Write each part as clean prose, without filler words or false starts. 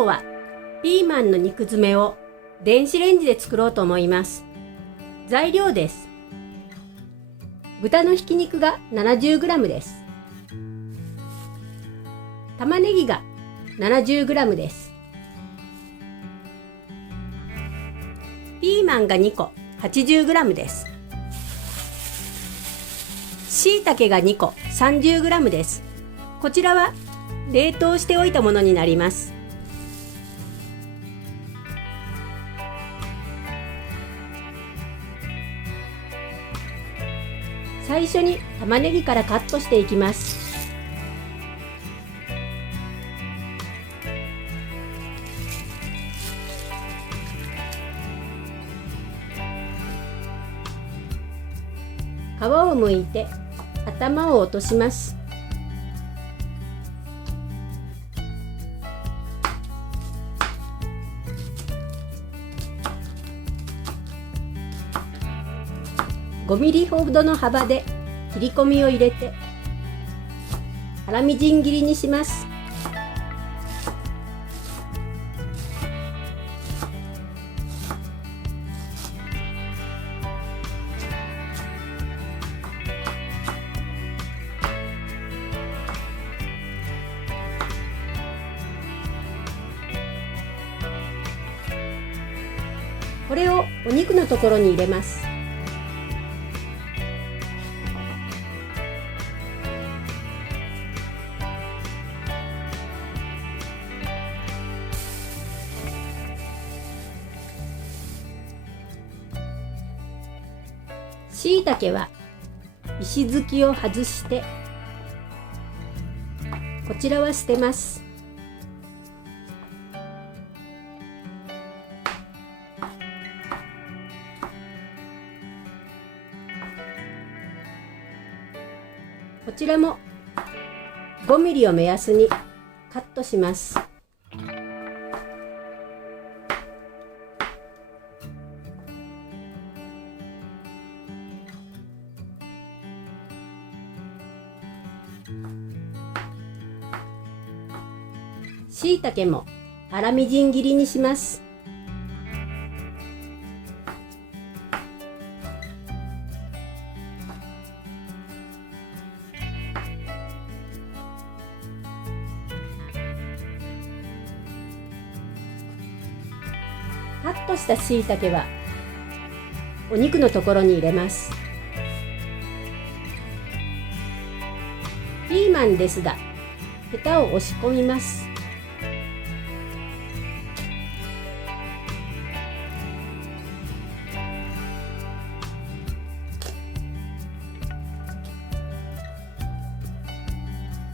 今日はピーマンの肉詰めを電子レンジで作ろうと思います。材料です。豚のひき肉が 70g です。玉ねぎが 70g です。ピーマンが2個 80g です。しいたけが2個 30g です。こちらは冷凍しておいたものになります。最初に玉ねぎからカットしていきます。皮をむいて頭を落とします。5ミリほどの幅で切り込みを入れて粗みじん切りにします。これをお肉のところに入れます。しいたけは石突きを外してこちらは捨てます。こちらも5ミリを目安にカットします。しいたけも粗みじん切りにします。カットしたしいたけはお肉のところに入れます。ピーマンですがヘタを押し込みます。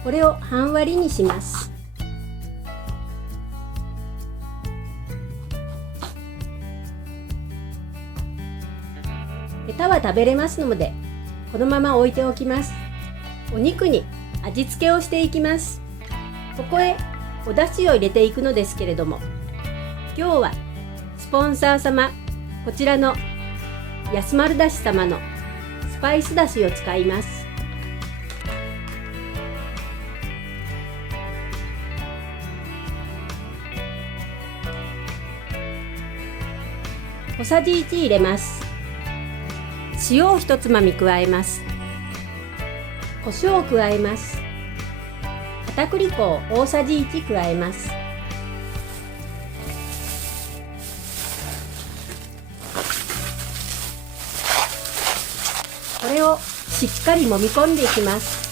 これを半割りにします。ヘタは食べれますのでこのまま置いておきます。お肉に味付けをしていきます。ここへお出汁を入れていくのですけれども、今日はスポンサー様こちらの安丸だし様のスパイスだしを使います。小さじ1入れます。塩を1つまみ加えます。胡椒を加えます。片栗粉を大さじ1加えます。これをしっかり揉み込んでいきます。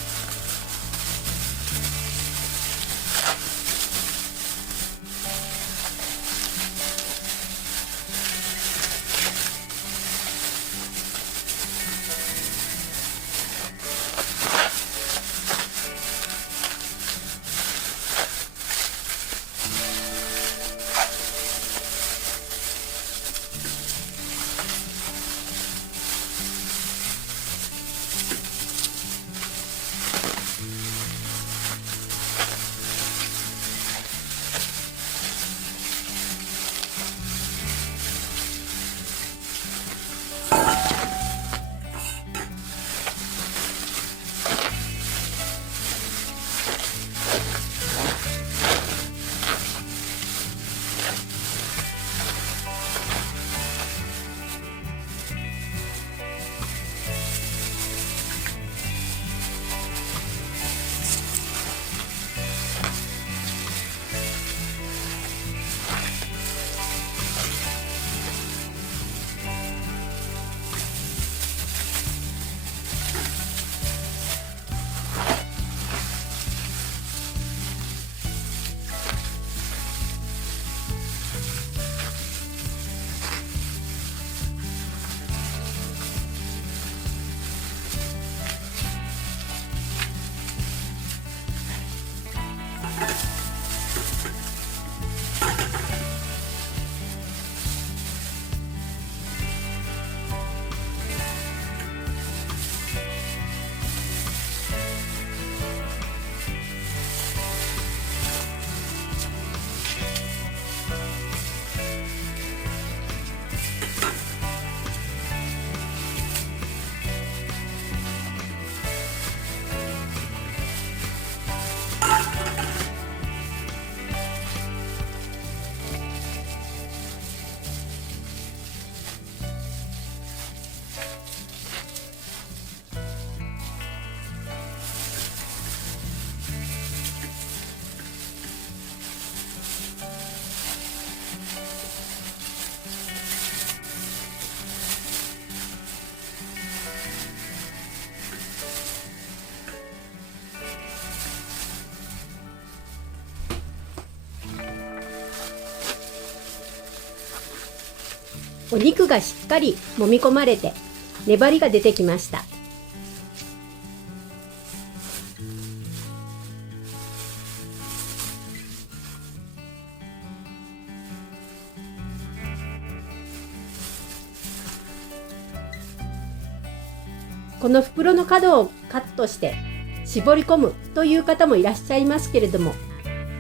お肉がしっかり揉み込まれて粘りが出てきました。この袋の角をカットして絞り込むという方もいらっしゃいますけれども、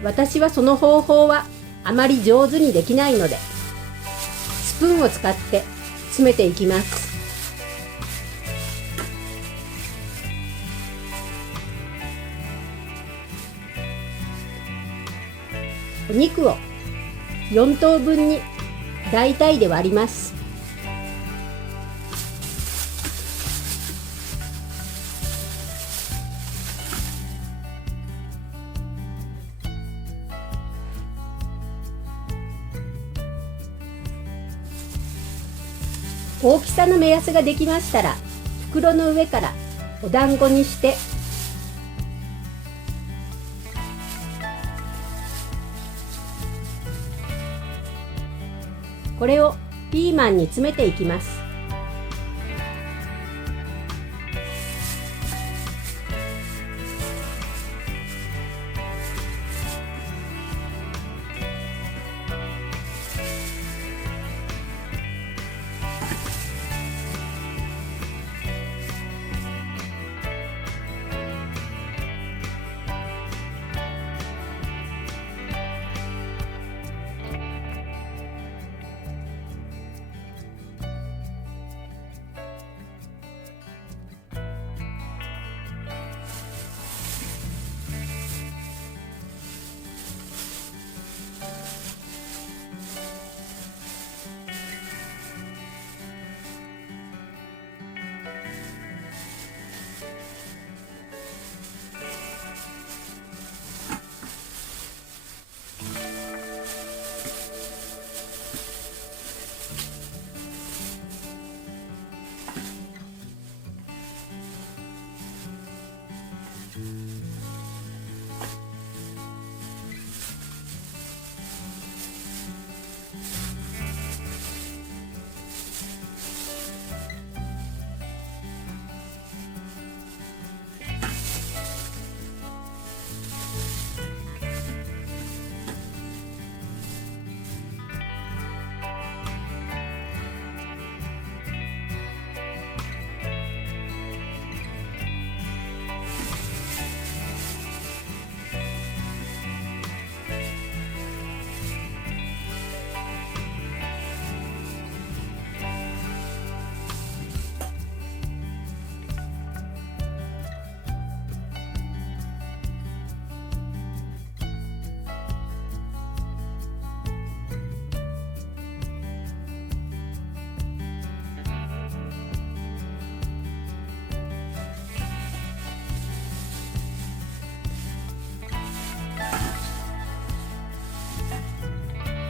私はその方法はあまり上手にできないので、スプーンを使って詰めていきます。お肉を4等分に大体で割ります。大きさの目安ができましたら、袋の上からお団子にして、これをピーマンに詰めていきます。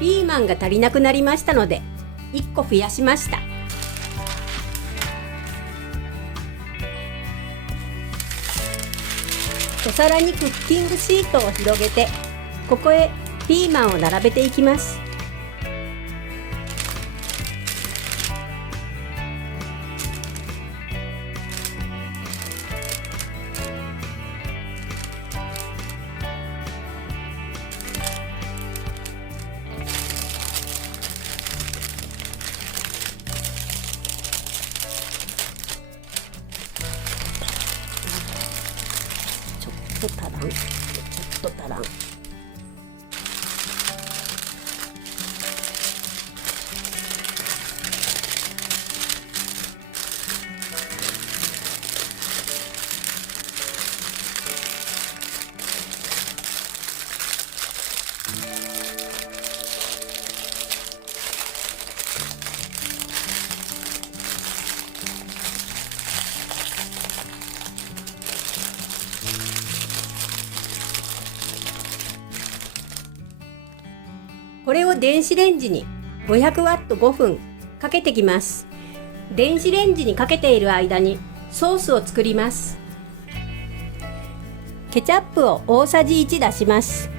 ピーマンが足りなくなりましたので1個増やしました。お皿にクッキングシートを広げて、ここへピーマンを並べていきます。ちょっと足らん。これを電子レンジに500ワット5分かけてきます。電子レンジにかけている間にソースを作ります。ケチャップを大さじ1出します。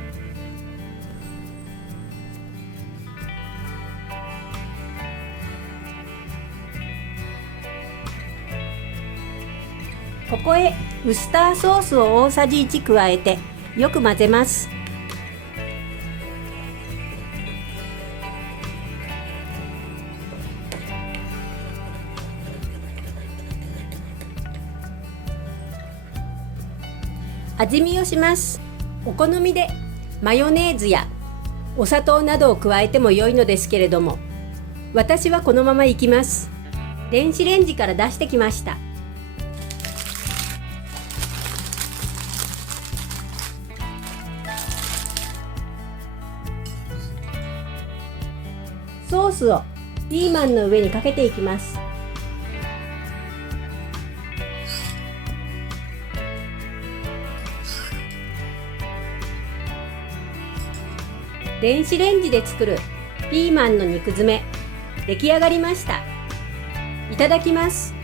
ここへウスターソースを大さじ1加えてよく混ぜます。味見をします。お好みでマヨネーズやお砂糖などを加えても良いのですけれども、私はこのままいきます。電子レンジから出してきました。ソースをピーマンの上にかけていきます。電子レンジで作るピーマンの肉詰め、出来上がりました。いただきます。